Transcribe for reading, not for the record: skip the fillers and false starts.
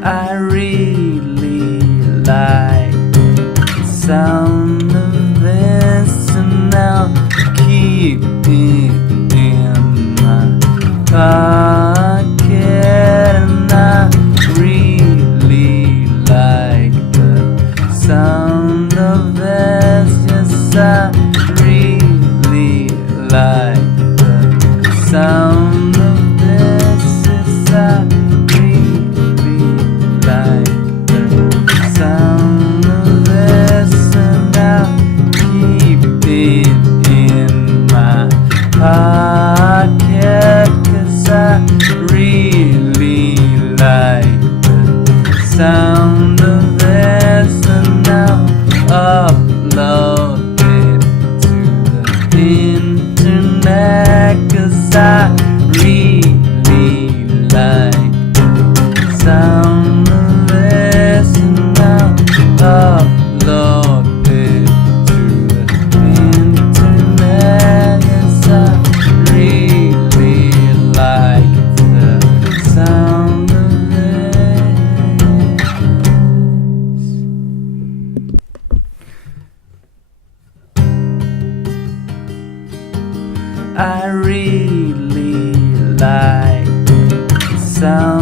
I really like the sound of this, and I'll keep it in my pocket. And I really like the sound of this. Yes, I really like the sound of this. Yes, I really like the sound of this, and I'll keep it in my pocket, 'cause I really like the sound of this, and I'll upload it to the internet, 'cause I really like the sound of this, and I'll upload it to the internet. Yes, I really like the sound of this. I really like the sound